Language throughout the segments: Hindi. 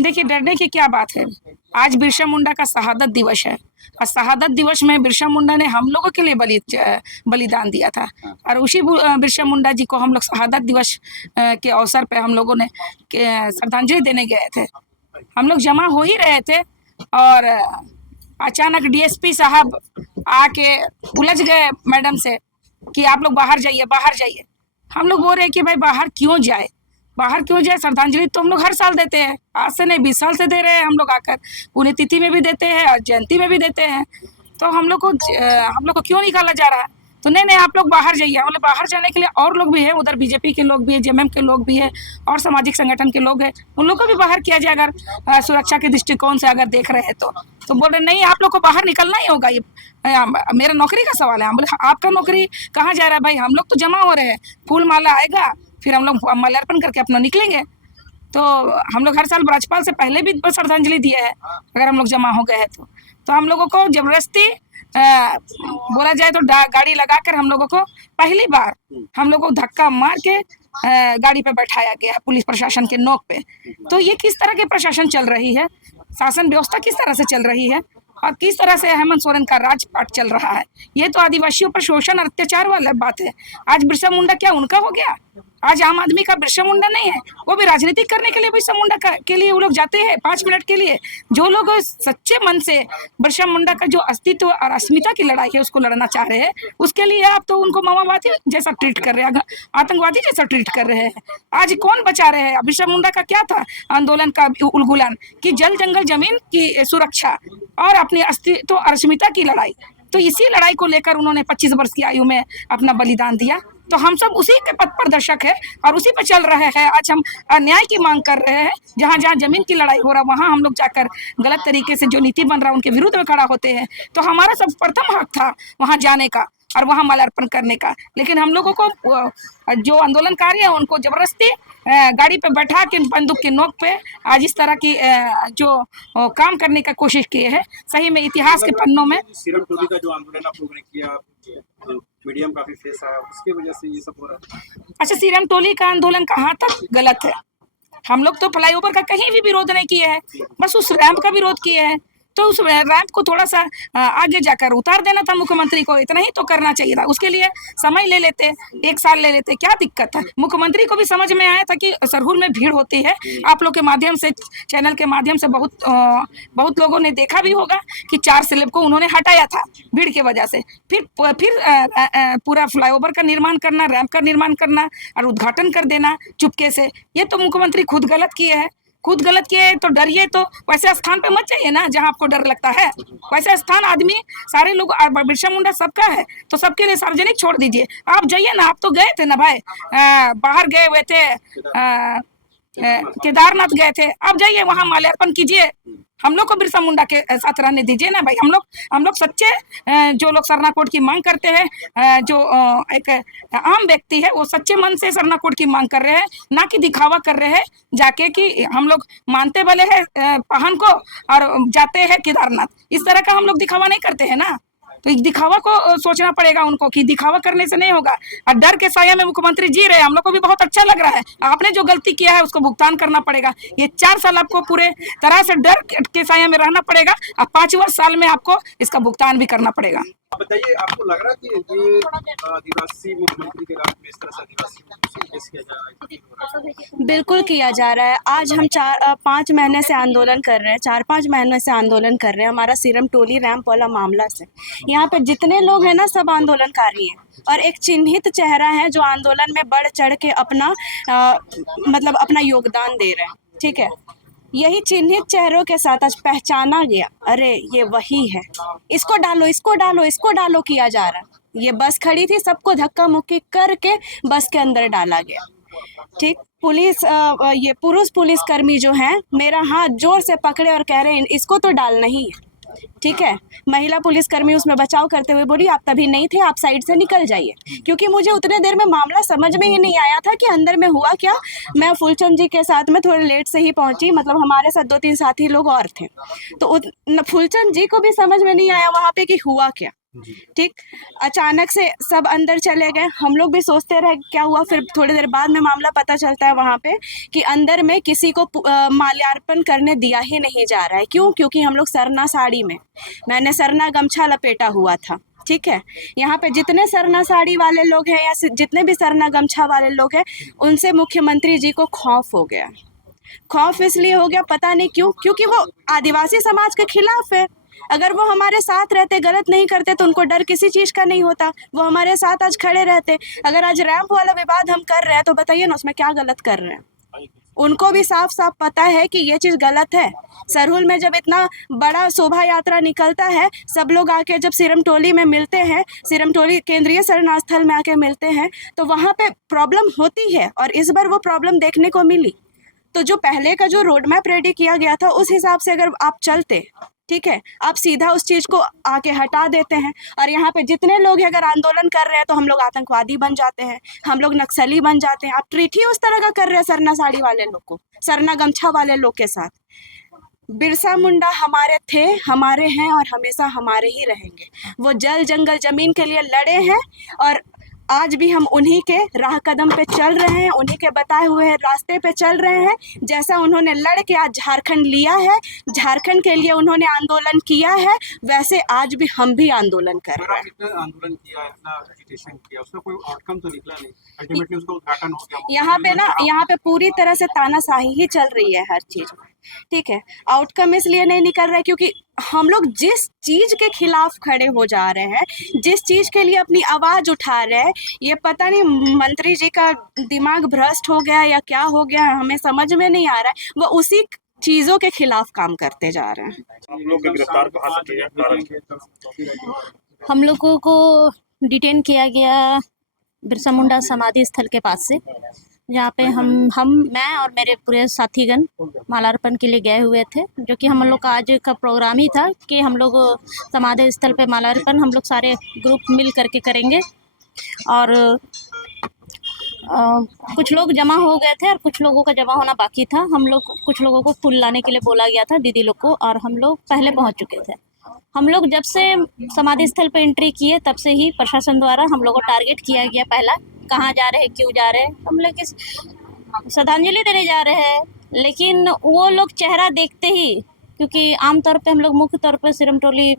देखिए, डरने की क्या बात है। आज बिरसा मुंडा का शहादत दिवस है और शहादत दिवस में बिरसा मुंडा ने हम लोगों के लिए बलिदान दिया था और उसी बिरसा मुंडा जी को हम लोग शहादत दिवस के अवसर पे हम लोगों ने श्रद्धांजलि देने गए थे। हम लोग जमा हो ही रहे थे और अचानक डीएसपी साहब आके उलझ गए मैडम से कि आप लोग बाहर जाइए, बाहर जाइए। हम लोग बोल रहे हैं कि भाई बाहर क्यों जाए, बाहर क्यों जाए? श्रद्धांजलि तो हम लोग हर साल देते हैं, आज से नहीं 20 साल से दे रहे हैं हम लोग। आकर पुण्यतिथि में भी देते हैं और जयंती में भी देते हैं। तो हम लोग को क्यों निकाला जा रहा है? तो नहीं, आप लोग बाहर जाइए। हम लोग बाहर जाने के लिए और लोग भी हैं, उधर बीजेपी के लोग भी हैं, जेएमएम के लोग भी हैं और सामाजिक संगठन के लोग हैं, उन लोग को भी बाहर किया जाए अगर सुरक्षा के दृष्टिकोण से अगर देख रहे हैं तो बोल रहे नहीं, आप लोग को बाहर निकलना ही होगा। ये मेरा नौकरी का सवाल है। हम बोले आपका नौकरी कहाँ जा रहा है भाई? हम लोग तो जमा हो रहे हैं, फूल माला आएगा, फिर हम लोग माल्यार्पण करके अपना निकलेंगे। तो हम लोग हर साल राज्यपाल से पहले भी श्रद्धांजलि दिए है अगर हम लोग जमा हो गए हैं तो हम लोगों को जबरदस्ती बोला जाए तो गाड़ी लगाकर हम लोगों को पहली बार हम लोगों को धक्का मार के गाड़ी पे बैठाया गया है पुलिस प्रशासन के नोक पे। तो ये किस तरह की प्रशासन चल रही है, शासन व्यवस्था किस तरह से चल रही है और किस तरह से हेमंत सोरेन का राजपाट चल रहा है? ये तो आदिवासियों पर शोषण और अत्याचार वाला बात है। आज बिरसा मुंडा क्या उनका हो गया? आज आम आदमी का बिरसा मुंडा नहीं है, वो भी राजनीति करने के लिए बिरसा मुंडा के लिए वो लोग जाते हैं 5 मिनट के लिए। जो लोग सच्चे मन से बिरसा मुंडा का जो अस्तित्व और अस्मिता की लड़ाई है उसको लड़ना चाह रहे हैं, उसके लिए आप तो उनको माओवादी जैसा ट्रीट कर रहे हैं, आतंकवादी जैसा ट्रीट कर रहे हैं। आज कौन बचा रहे हैं? बिरसा मुंडा का क्या था आंदोलन का उलगुलान कि जल जंगल जमीन की सुरक्षा और अपनी अस्तित्व और अस्मिता की लड़ाई। तो इसी लड़ाई को लेकर उन्होंने 25 वर्ष की आयु में अपना बलिदान दिया। तो हम सब उसी के पथ पर दर्शक है और उसी पे चल रहे हैं। आज हम न्याय की मांग कर रहे हैं। जहाँ जहाँ जमीन की लड़ाई हो रहा वहाँ हम लोग जाकर गलत तरीके से जो नीति बन रहा है उनके विरुद्ध में खड़ा होते हैं। तो हमारा सब प्रथम हक था वहाँ जाने का और वहाँ माल्यार्पण करने का, लेकिन हम लोगों को जो आंदोलनकारी है उनको जबरदस्ती गाड़ी पे बैठा के बंदूक के नोक पे आज इस तरह की जो काम करने का कोशिश किए हैं। सही में इतिहास के पन्नों में सीरम टोली का जो आंदोलन आप लोगों ने किया, मीडिया में काफी फेस आया, उसकी वजह से ये सब हो रहा है। अच्छा, सीरम टोली का आंदोलन कहाँ तक गलत है? हम लोग तो फ्लाईओवर का कहीं भी विरोध नहीं किए हैं, बस उस रैंप का विरोध किए हैं। तो उस रैंप को थोड़ा सा आगे जाकर उतार देना था मुख्यमंत्री को, इतना ही तो करना चाहिए था। उसके लिए समय ले लेते, 1 साल ले लेते, क्या दिक्कत था? मुख्यमंत्री को भी समझ में आया था कि सरहुल में भीड़ होती है। आप लोग के माध्यम से, चैनल के माध्यम से बहुत लोगों ने देखा भी होगा कि 4 स्लैब को उन्होंने हटाया था भीड़ की वजह से। फिर पूरा फ्लाईओवर का निर्माण करना, रैंप का निर्माण करना और उद्घाटन कर देना चुपके से, ये तो मुख्यमंत्री खुद गलत किए हैं। खुद गलत किए तो डरिए, तो वैसे स्थान पे मत जाइए ना जहां आपको डर लगता है। वैसे स्थान आदमी सारे लोग, बिरसा मुंडा सबका है तो सबके लिए सार्वजनिक छोड़ दीजिए। आप जाइए ना, आप तो गए थे ना भाई, बाहर गए हुए थे, केदारनाथ गए थे, आप जाइए वहां माल्यार्पण कीजिए। हम लोग को बिरसा मुंडा के साथ रहने दीजिए ना भाई। हम लोग सच्चे, जो लोग सरना कोड की मांग करते हैं, जो एक आम व्यक्ति है वो सच्चे मन से सरना कोड की मांग कर रहे हैं, ना कि दिखावा कर रहे हैं जाके कि हम लोग मानते वाले हैं पहान को और जाते हैं केदारनाथ। इस तरह का हम लोग दिखावा नहीं करते हैं ना। तो दिखावा को सोचना पड़ेगा उनको कि दिखावा करने से नहीं होगा। और डर के साया में मुख्यमंत्री जी रहे हैं, हम लोग को भी बहुत अच्छा लग रहा है। आपने जो गलती किया है उसको भुगतान करना पड़ेगा। ये 4 साल आपको पूरे तरह से डर के साया में रहना पड़ेगा और 5वें साल में आपको इसका भुगतान भी करना पड़ेगा। बताइए, आपको लग रहा है कि ये आदिवासी मुख्यमंत्री के राज में इस तरह से आदिवासी को पेश किया जा रहा है? बिल्कुल किया जा रहा है। आज हम 5 महीने से आंदोलन कर रहे हैं, 4-5 महीने से आंदोलन कर रहे हैं हमारा सीरम टोली रैंप वाला मामला से। यहाँ पे जितने लोग हैं ना सब आंदोलनकारी हैं और एक चिन्हित चेहरा है जो आंदोलन में बढ़ चढ़ के अपना मतलब अपना योगदान दे रहे हैं। ठीक है, यही चिन्हित चेहरों के साथ आज पहचाना गया, अरे ये वही है, इसको डालो, इसको डालो, इसको डालो किया जा रहा है। ये बस खड़ी थी, सबको धक्का मुक्की करके बस के अंदर डाला गया। ठीक, पुलिस ये पुरुष पुलिसकर्मी जो हैं मेरा हाथ जोर से पकड़े और कह रहे हैं इसको तो डालना ही है। ठीक है, महिला पुलिसकर्मी उसमें बचाव करते हुए बोली आप तभी नहीं थे, आप साइड से निकल जाइए। क्योंकि मुझे उतने देर में मामला समझ में ही नहीं आया था कि अंदर में हुआ क्या। मैं फूलचंद जी के साथ में थोड़े लेट से ही पहुंची, मतलब हमारे साथ 2-3 साथी लोग और थे। तो फूलचंद जी को भी समझ में नहीं आया वहाँ पे कि हुआ क्या। जी ठीक। अचानक से सब अंदर चले गए, हम लोग भी सोचते रहे क्या हुआ, फिर थोड़ी देर बाद में मामला पता चलता है वहाँ पे कि अंदर में किसी को माल्यार्पण करने दिया ही नहीं जा रहा है। क्यों? क्योंकि हम लोग सरना साड़ी में, मैंने सरना गमछा लपेटा हुआ था। ठीक है, यहाँ पे जितने सरना साड़ी वाले लोग हैं या जितने भी सरना गमछा वाले लोग हैं, उनसे मुख्यमंत्री जी को खौफ हो गया। खौफ इसलिए हो गया, पता नहीं क्यों, क्योंकि वो आदिवासी समाज के खिलाफ है। अगर वो हमारे साथ रहते, गलत नहीं करते, तो उनको डर किसी चीज़ का नहीं होता, वो हमारे साथ आज खड़े रहते। अगर आज रैंप वाला विवाद हम कर रहे हैं तो बताइए ना उसमें क्या गलत कर रहे हैं। उनको भी साफ साफ पता है कि ये चीज़ गलत है। सरहुल में जब इतना बड़ा शोभा यात्रा निकलता है, सब लोग आके जब सिरमटोली में मिलते हैं, सिरमटोली केंद्रीय शरणास्थल में आके मिलते हैं, तो वहाँ पे प्रॉब्लम होती है और इस बार वो प्रॉब्लम देखने को मिली। तो जो पहले का जो रोड मैप रेडी किया गया था उस हिसाब से अगर आप चलते, ठीक है, आप सीधा उस चीज़ को आके हटा देते हैं। और यहाँ पे जितने लोग अगर आंदोलन कर रहे हैं तो हम लोग आतंकवादी बन जाते हैं, हम लोग नक्सली बन जाते हैं। आप ट्रीट ही उस तरह का कर रहे हैं सरना साड़ी वाले लोग को, सरना गमछा वाले लोग के साथ। बिरसा मुंडा हमारे थे, हमारे हैं और हमेशा हमारे ही रहेंगे। वो जल जंगल जमीन के लिए लड़े हैं और आज भी हम उन्हीं के राह कदम पे चल रहे हैं, उन्हीं के बताए हुए रास्ते पे चल रहे हैं। जैसा उन्होंने लड़ के आज झारखंड लिया है, झारखंड के लिए उन्होंने आंदोलन किया है, वैसे आज भी हम भी आंदोलन कर रहे हैं। इतना आंदोलन किया, इतना एजिटेशन किया, उसका कोई आउटकम तो निकला नहीं, अल्टीमेटली उसका उद्घाटन हो गया। यहाँ पे पूरी तरह से तानाशाही ही चल रही है हर चीज़ में। ठीक है, आउटकम इसलिए नहीं निकल रहा है क्योंकि हम लोग जिस चीज़ के खिलाफ खड़े हो जा रहे हैं, जिस चीज़ के लिए अपनी आवाज़ उठा रहे हैं, ये पता नहीं मंत्री जी का दिमाग भ्रष्ट हो गया या क्या हो गया, हमें समझ में नहीं आ रहा है। वो उसी चीज़ों के खिलाफ काम करते जा रहे हैं। आप लोग के गिरफ्तार कहाँ से किया, कारण क्या? हम लोगों को डिटेन किया गया बिरसा मुंडा समाधि स्थल के पास से, जहाँ पे मैं और मेरे पूरे साथीगण मालार्पण के लिए गए हुए थे, जो कि हम लोग का आज का प्रोग्राम ही था कि हम लोग समाधि स्थल पे मालार्पण हम लोग सारे ग्रुप मिल करके करेंगे। और कुछ लोग जमा हो गए थे और कुछ लोगों का जमा होना बाकी था। कुछ लोगों को फूल लाने के लिए बोला गया था दीदी लोग को, और हम लोग पहले पहुँच चुके थे। हम लोग जब से समाधि स्थल पे एंट्री किए तब से ही प्रशासन द्वारा हम लोग को टारगेट किया गया। पहला, कहाँ जा रहे हैं, क्यों जा रहे हैं, हम लोग श्रद्धांजलि देने जा रहे हैं। लेकिन वो लोग चेहरा देखते ही, क्योंकि आमतौर पे हम लोग मुख्य तौर पर सिरमटोली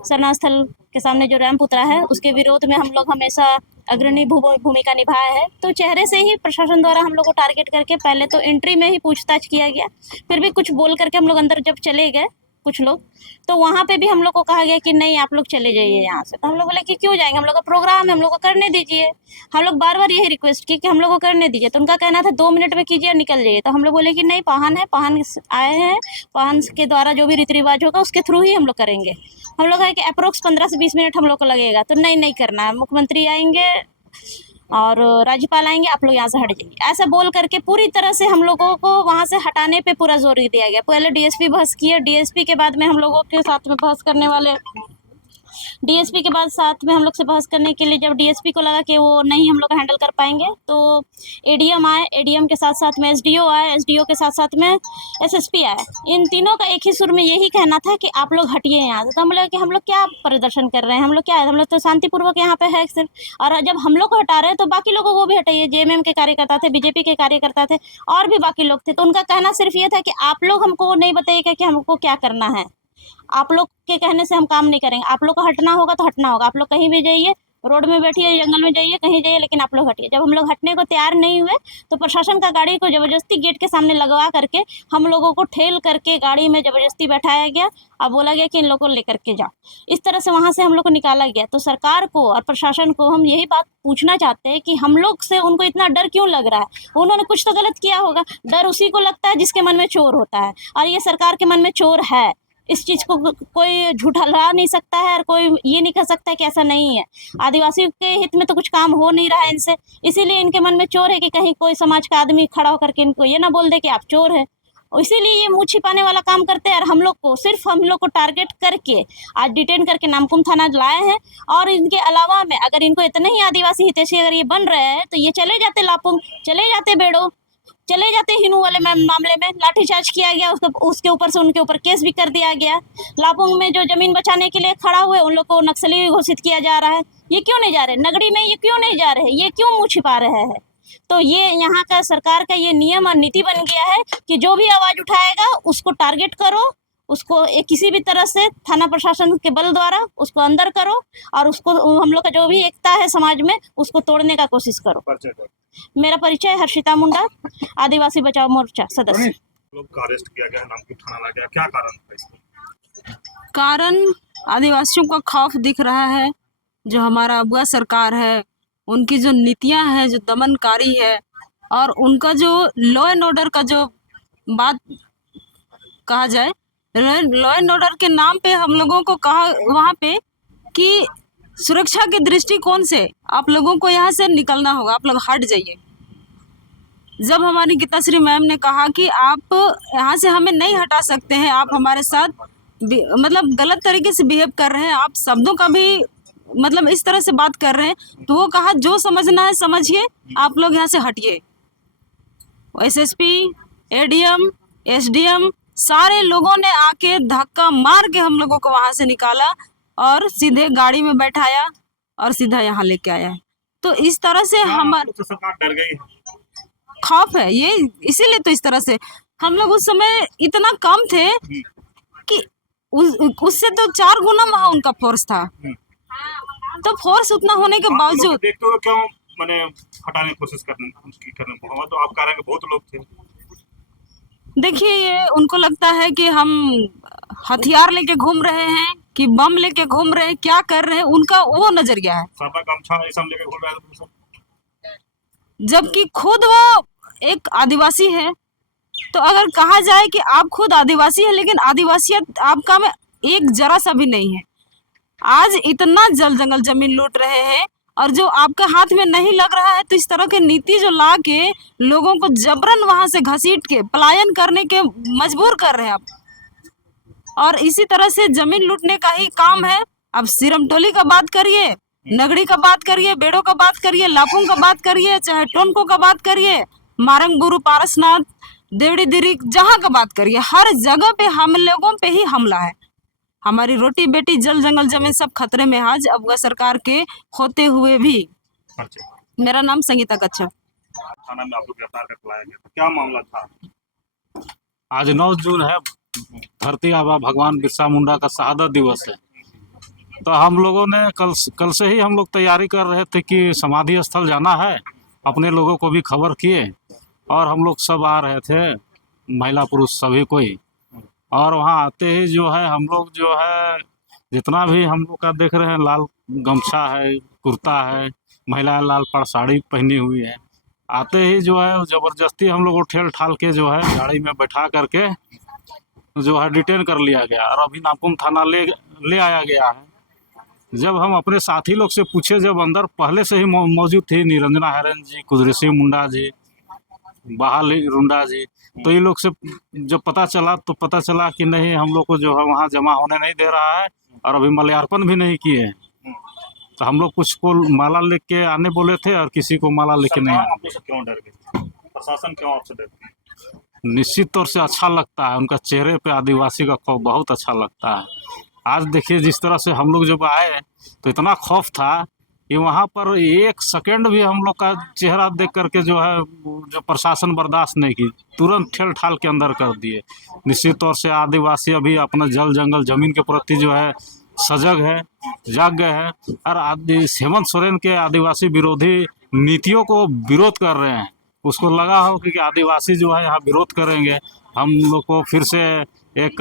शरणास्थल के सामने जो रैंप उतरा है उसके विरोध में हम लोग हमेशा अग्रणी भूमिका निभाया है, तो चेहरे से ही प्रशासन द्वारा हम लोग को टारगेट करके पहले तो एंट्री में ही पूछताछ किया गया। फिर भी कुछ बोल करके हम लोग अंदर जब चले गए कुछ लोग, तो वहाँ पे भी हम लोग को कहा गया कि नहीं आप लोग चले जाइए यहाँ से। तो हम लोग बोले कि क्यों जाएंगे, हम लोग का प्रोग्राम है, हम लोग को करने दीजिए। हम लोग बार बार यही रिक्वेस्ट की कि हम लोग को करने दीजिए, तो उनका कहना था 2 मिनट में कीजिए और निकल जाइए। तो हम लोग बोले कि नहीं, पाहन है, पाहन आए हैं, पाहन के द्वारा जो भी रीति रिवाज होगा उसके थ्रू ही हम लोग करेंगे। हम लोग है कि अप्रोक्स 15 से 20 मिनट हम लोग को लगेगा, तो नहीं करना है, मुख्यमंत्री आएंगे और राज्यपाल आएंगे, आप लोग यहाँ से हट जाइए, ऐसा बोल करके पूरी तरह से हम लोगों को वहाँ से हटाने पे पूरा जोर दिया गया। पहले डीएसपी बहस किया, डीएसपी के बाद में हम लोगों के साथ में बहस करने वाले डीएसपी के बाद साथ में हम लोग से बहस करने के लिए जब डीएसपी को लगा कि वो नहीं हम लोग हैंडल कर पाएंगे, तो एडीएम आए, एडीएम के साथ साथ में एसडीओ आए, एसडीओ के साथ साथ में एसएसपी आए। इन तीनों का एक ही सुर में यही कहना था कि आप लोग हटिए यहाँ से। तो हम लोग कि हम लोग क्या प्रदर्शन कर रहे हैं, हम लोग क्या है, हम लोग तो शांतिपूर्वक यहाँ पे है सिर्फ, और जब हम लोग को हटा रहे हैं तो बाकी लोगों को भी हटाइए। जेएमएम के कार्यकर्ता थे, बीजेपी के कार्यकर्ता थे और भी बाकी लोग थे, तो उनका कहना सिर्फ ये था कि आप लोग हमको नहीं बताइएगा कि हमको क्या करना है, आप लोग के कहने से हम काम नहीं करेंगे, आप लोग को हटना होगा तो हटना होगा, आप लोग कहीं भी जाइए, रोड में बैठिए, जंगल में जाइए, कहीं जाइए, लेकिन आप लोग हटिए। जब हम लोग हटने को तैयार नहीं हुए तो प्रशासन का गाड़ी को ज़बरदस्ती गेट के सामने लगवा करके हम लोगों को ठेल करके गाड़ी में ज़बरदस्ती बैठाया गया और बोला गया कि इन लोगों को लेकर के जाओ। इस तरह से वहाँ से हम लोग को निकाला गया। तो सरकार को और प्रशासन को हम यही बात पूछना चाहते हैं कि हम लोग से उनको इतना डर क्यों लग रहा है। उन्होंने कुछ तो गलत किया होगा, डर उसी को लगता है जिसके मन में चोर होता है, और ये सरकार के मन में चोर है। इस चीज़ को कोई झूठला नहीं सकता है और कोई ये नहीं कह सकता है कि ऐसा नहीं है। आदिवासियों के हित में तो कुछ काम हो नहीं रहा है इनसे, इसीलिए इनके मन में चोर है कि कहीं कोई समाज का आदमी खड़ा होकर के इनको ये ना बोल दे कि आप चोर है। इसीलिए ये मुँह छिपाने वाला काम करते हैं और हम लोग को सिर्फ हम लोग को टारगेट करके आज डिटेन करके नामकुम थाना लाए हैं। और इनके अलावा में अगर इनको इतने ही आदिवासी हितैषी अगर ये बन रहे हैं तो ये चले जाते लापुंग, चले जाते बेड़ो, चले जाते हिनू वाले मामले में लाठीचार्ज किया गया, उसके ऊपर से उनके ऊपर केस भी कर दिया गया। लापुंग में जो जमीन बचाने के लिए खड़ा हुए उन लोग को नक्सली घोषित किया जा रहा है। ये क्यों नहीं जा रहे? नगरी में ये क्यों नहीं जा रहे? ये क्यों मुँह छिपा रहे हैं? तो ये यहाँ का सरकार का ये नियम और नीति बन गया है कि जो भी आवाज उठाएगा उसको टारगेट करो, उसको किसी भी तरह से थाना प्रशासन के बल द्वारा उसको अंदर करो और उसको हम लोग का जो भी एकता है समाज में उसको तोड़ने का कोशिश करो। मेरा परिचय हर्षिता मुंडा, आदिवासी बचाओ मोर्चा सदस्य। लोग का अरेस्ट किया गया, नाम की थाना ला गया, क्या कारण था इसका? कारण आदिवासियों का खौफ दिख रहा है। जो हमारा अगुआ सरकार है उनकी जो नीतियां हैं जो दमनकारी है, और उनका जो लॉ एंड ऑर्डर का जो बात कहा जाए, लॉ एंड ऑर्डर के नाम पे हम लोगों को कहा वहाँ पे कि सुरक्षा के दृष्टिकोण से आप लोगों को यहाँ से निकलना होगा, आप लोग हट जाइए। जब हमारी गीताश्री मैम ने कहा कि आप यहाँ से हमें नहीं हटा सकते हैं, आप हमारे साथ मतलब गलत तरीके से बिहेव कर रहे हैं, आप शब्दों का भी मतलब इस तरह से बात कर रहे हैं, तो वो कहा जो समझना है समझिए, आप लोग यहाँ से हटिए। एसएसपी, एडीएम, एसडीएम सारे लोगों ने आके धक्का मार के हम लोगों को वहाँ से निकाला और सीधे गाड़ी में बैठाया और सीधा यहाँ लेके आया। तो इस तरह से हमारा तो सरकार डर गई है। खौफ है ये, इसीलिए तो इस तरह से हम लोग उस समय इतना कम थे कि उससे तो 4 गुना वहाँ उनका फोर्स था। तो फोर्स उतना होने के बावजूद देखते हुए क्यों मैंने हटाने की कोशिश करने को, तो आप कह रहे हैं कि बहुत लोग थे। देखिए, ये उनको लगता है कि हम हथियार लेके घूम रहे हैं कि बम लेके घूम रहे हैं, क्या कर रहे हैं, उनका वो नजरिया है। सादा गमछा ये सब लेके घूम रहे हैं, जबकि खुद वो एक आदिवासी है। तो अगर कहा जाए कि आप खुद आदिवासी है, लेकिन आदिवासियत आपका में एक जरा सा भी नहीं है। आज इतना जल जंगल जमीन लूट रहे हैं और जो आपके हाथ में नहीं लग रहा है, तो इस तरह के नीति जो ला के लोगों को जबरन वहां से घसीट के पलायन करने के मजबूर कर रहे हैं आप। और इसी तरह से जमीन लूटने का ही काम है। अब सिरमटोली का बात करिए, नगड़ी का बात करिए, बेड़ो का बात करिए, लापुंग का बात करिए, चाहे टोनको का बात करिए, मारंग बुरु, पारसनाथ, देवड़ी दिरी, जहाँ का बात करिए, हर जगह पे हम लोगों पे ही हमला है। हमारी रोटी बेटी जल जंगल जमीन सब खतरे में आज अफगान सरकार के होते हुए भी। मेरा नाम संगीता कच्छप। थाना में आप लोग गिरफ्तार कर लाया गया, क्या मामला था? आज 9 जून है, धरती आबा भगवान बिरसा मुंडा का शहादत दिवस है। तो हम लोगों ने कल से ही हम लोग तैयारी कर रहे थे कि समाधि स्थल जाना है। अपने लोगों को भी खबर किए और हम लोग सब आ रहे थे, महिला पुरुष सभी कोई। और वहाँ आते ही जो है हम लोग जो है जितना भी हम लोग का देख रहे हैं, लाल गमछा है, कुर्ता है, महिलाएं लाल पड़ साड़ी पहनी हुई है। आते ही जो है ज़बरदस्ती हम लोग को ठेल ठाल के जो है गाड़ी में बैठा करके जो है डिटेन कर लिया गया और अभी नाकुम थाना ले आया गया है। जब हम अपने साथी लोग से पूछे, जब अंदर पहले से ही मौजूद थी निरंजना हेरन जी, कुदरेसी मुंडा जी, बहाली रुंडा जी, तो ये लोग से जब पता चला कि नहीं, हम लोग को जो है वहाँ जमा होने नहीं दे रहा है और अभी मल्यार्पण भी नहीं किए। तो हम लोग कुछ को माला लेके आने बोले थे और किसी को माला लेके नहीं आने। क्यों डर गए? प्रशासन क्यों आपसे डरती है? निश्चित तौर से अच्छा लगता है, उनका चेहरे पे आदिवासी का खौफ बहुत अच्छा लगता है। आज देखिए जिस तरह से हम लोग जब आए तो इतना खौफ था कि वहाँ पर 1 सेकंड भी हम लोग का चेहरा देख करके जो है जो प्रशासन बर्दाश्त नहीं की, तुरंत ठेल ठाल के अंदर कर दिए। निश्चित तौर से आदिवासी अभी अपना जल जंगल जमीन के प्रति जो है सजग है, जाग गए हैं और हेमंत सोरेन के आदिवासी विरोधी नीतियों को विरोध कर रहे हैं। उसको लगा हो कि आदिवासी जो है यहाँ विरोध करेंगे, हम लोग को फिर से एक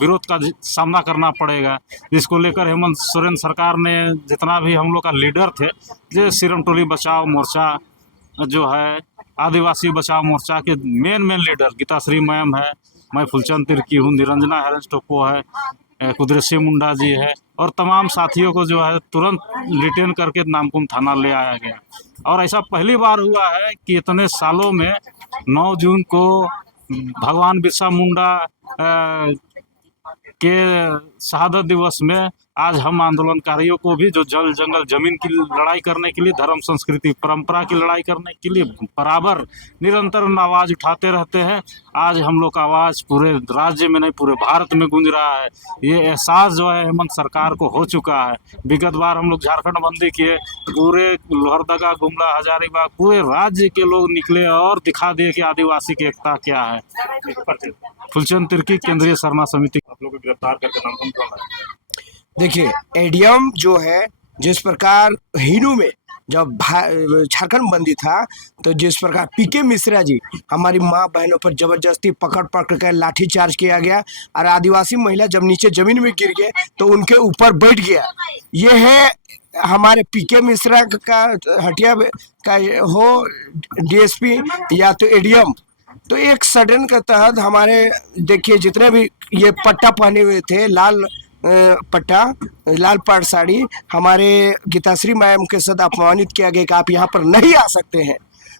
विरोध का सामना करना पड़ेगा, जिसको लेकर हेमंत सोरेन सरकार ने जितना भी हम लोग का लीडर थे, जो सिरमटोली बचाओ मोर्चा जो है, आदिवासी बचाओ मोर्चा के मेन लीडर गीताश्री मैम है, मैं फुलचंद तिर्की हूँ, निरंजना हेरन टोप्पो है, कुदरेसी मुंडा जी है और तमाम साथियों को जो है तुरंत डिटेन करके नामकुम थाना ले आया गया। और ऐसा पहली बार हुआ है कि इतने सालों में 9 जून को भगवान बिरसा मुंडा के शहादत दिवस में आज हम आंदोलनकारियों को भी जो जल जंगल जमीन की लड़ाई करने के लिए, धर्म संस्कृति परंपरा की लड़ाई करने के लिए बराबर निरंतर आवाज़ उठाते रहते हैं। आज हम लोग का आवाज़ पूरे राज्य में नहीं पूरे भारत में गूंज रहा है। ये एहसास जो है हेमंत सरकार को हो चुका है। विगत बार हम लोग झारखंड बंदी किए, पूरे लोहरदगा, गुमला, हजारीबाग पूरे राज्य के लोग निकले और दिखा दिए कि आदिवासी की एकता क्या है। फुलचंद तिर्की, केंद्रीय शर्मा समिति। आप लोग को गिरफ्तार करके नाम कौन है? देखिए, एडीएम जो है, जिस प्रकार हिनू में जब झारखंड बंदी था तो जिस प्रकार पीके मिश्रा जी हमारी माँ बहनों पर जबरदस्ती पकड़ कर लाठी चार्ज किया गया और आदिवासी महिला जब नीचे जमीन में गिर गए तो उनके ऊपर बैठ गया। ये है हमारे पीके मिश्रा का हटिया का हो डीएसपी या तो एडीएम। तो एक सडन के तहत हमारे देखिए जितने भी ये पट्टा पहने हुए थे, लाल पट्टा, लाल पाड़ साड़ी, हमारे गीताश्री मैम के साथ अपमानित किया गया कि आप यहाँ पर नहीं आ सकते हैं।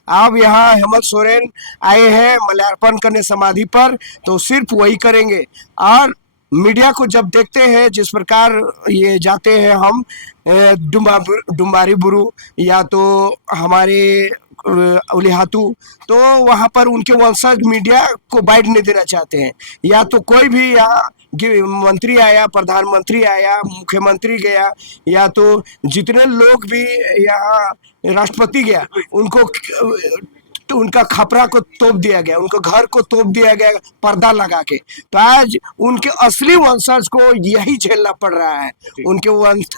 अब यहाँ हेमंत सोरेन आए हैं माल्यार्पण करने समाधि पर, तो सिर्फ वही करेंगे। और मीडिया को जब देखते हैं जिस प्रकार ये जाते हैं हम डुम्बारी बुरु या तो हमारे उलिहातू, तो वहाँ पर उनके वंशज मीडिया को बाइट नहीं देना चाहते हैं। या तो कोई भी यहाँ मंत्री आया, प्रधानमंत्री आया, मुख्यमंत्री गया, या तो जितने लोग भी यहाँ राष्ट्रपति गया उनको तो उनका खपरा को तोप दिया गया, उनको घर को तोप दिया गया पर्दा लगा के। तो आज उनके असली वंशज को यही झेलना पड़ रहा है। उनके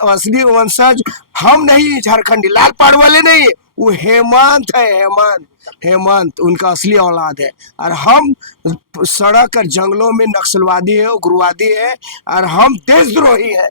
असली वंशज हम नहीं, झारखंडी लाल पाड़ वाले नहीं, वो हेमंत है। हेमंत उनका असली औलाद है। और हम सड़क और जंगलों में नक्सलवादी है, उग्रवादी है, और हम देशद्रोही है।